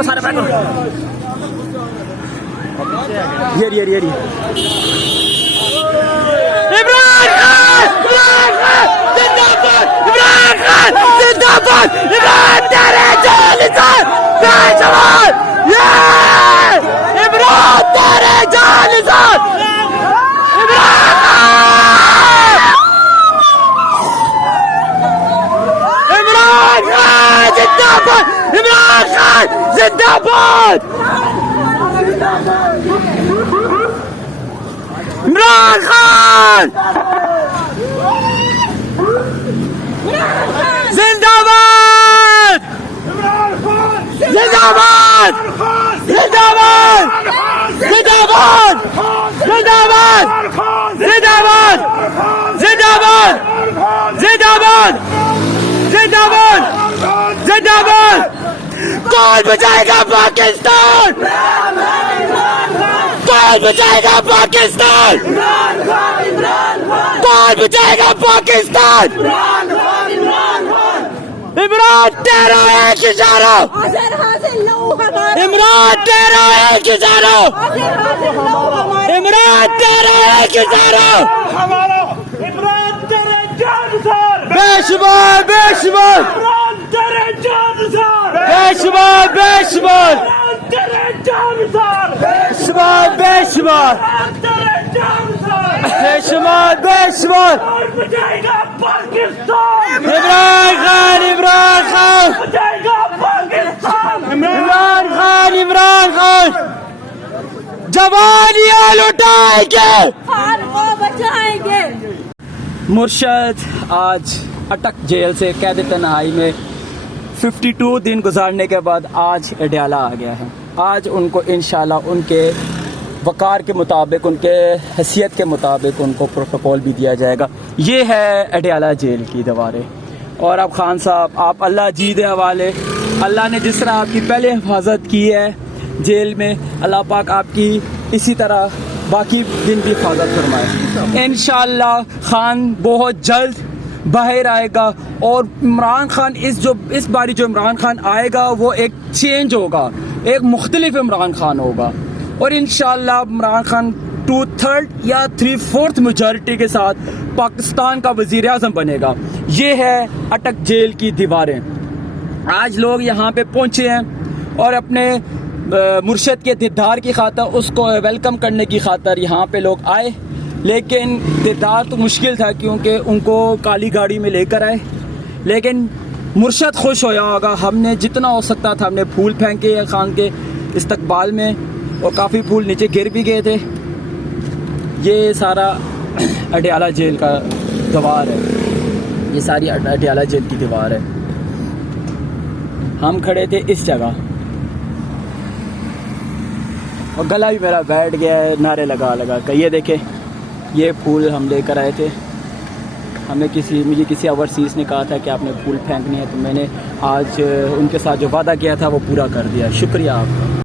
کو سارے بیک کرو. یہ عمران خان زندہ باد. عمران خان زندہ باد. عمران تیرے جان نثار جائے جوان. عمران تیرے جان نثار. عمران خان زندہ باد. عمران خان زندہ باد. عمران خان زندہ باد. زندہ باد. زندہ باد. زندہ باد. زندہ باد. زندہ باد. زندہ باد. زندہ باد. زندہ باد. زندہ باد. کون بچائے گا پاکستان؟ کون بچائے گا پاکستان؟ کون بچائے گا پاکستان؟ عمران تیرا ایک اشارہ. عمران تیرا ایک اشارہ. عمران تیرا ایک اشارہ. عمران تیرے جان سار. بے شمار بے شمار. عمران تیرے جان سار. بے شمار بے شمار. عمران تیرے جان سار. بے شمار بے شمار. عمران تیرے جان سار. بے شمار بے شمار. کون بچائے گا پاکستان؟ عمران خان. عمران خان. بچائے گا پاکستان. عمران خان. عمران خان جوانیاں لٹائیں گے. خان کو بچائیں گے. مرشد آج اٹک جیل سے قید تنہائی میں 52 دن گزارنے کے بعد آج اڈیالہ آ گیا ہے. آج ان کو انشاءاللہ ان کے وقار کے مطابق، ان کے حیثیت کے مطابق ان کو پروٹوکول بھی دیا جائے گا. یہ ہے اڈیالہ جیل کی دیواریں. اور اب خان صاحب آپ اللہ جی دے حوالے، اللہ نے جس طرح آپ کی پہلے حفاظت کی ہے جیل میں، اللہ پاک آپ کی اسی طرح باقی دن بھی حفاظت فرمائے. انشاءاللہ خان بہت جلد باہر آئے گا. اور عمران خان اس باری جو عمران خان آئے گا وہ ایک چینج ہوگا، ایک مختلف عمران خان ہوگا. اور انشاءاللہ عمران خان 2/3 یا 3/4 میجورٹی کے ساتھ پاکستان کا وزیر اعظم بنے گا. یہ ہے اٹک جیل کی دیواریں. آج لوگ یہاں پہ پہنچے ہیں اور اپنے مرشد کے دیدار کی خاطر، اس کو ویلکم کرنے کی خاطر یہاں پہ لوگ آئے. لیکن دیدار تو مشکل تھا کیونکہ ان کو کالی گاڑی میں لے کر آئے. لیکن مرشد خوش ہویا ہوگا. ہم نے جتنا ہو سکتا تھا ہم نے پھول پھینکے ہیں خان کے استقبال میں، اور کافی پھول نیچے گر بھی گئے تھے. یہ سارا اڈیالہ جیل کا دیوار ہے. یہ ساری اڈیالہ جیل کی دیوار ہے. ہم کھڑے تھے اس جگہ اور گلا بھی میرا بیٹھ گیا ہے نعرے لگا لگا کر. یہ دیکھیں یہ پھول ہم لے کر آئے تھے. مجھے کسی اوورسیز نے کہا تھا کہ آپ نے پھول پھینکنے ہیں، تو میں نے آج ان کے ساتھ جو وعدہ کیا تھا وہ پورا کر دیا. شکریہ آپ کا.